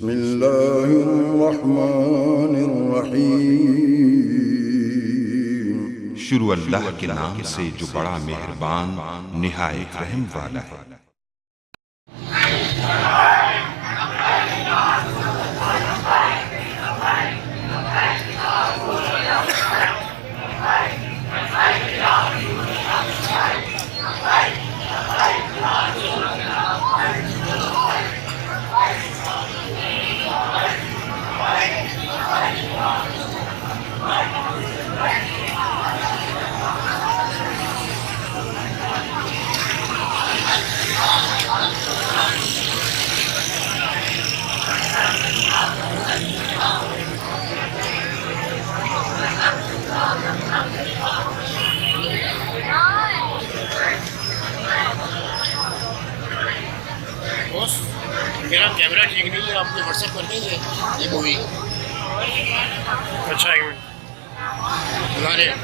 बिस्मिल्लाहिर्रहमानिर्रहीम। शुरू अल्लाह के नाम से जो बड़ा मेहरबान निहायत रहम वाला है। बॉस, मेरा कैमरा ठीक नहीं है, आपने व्हाट्सएप कर देंगे ये मूवी। अच्छा, एक मिनट बुला रहे हैं।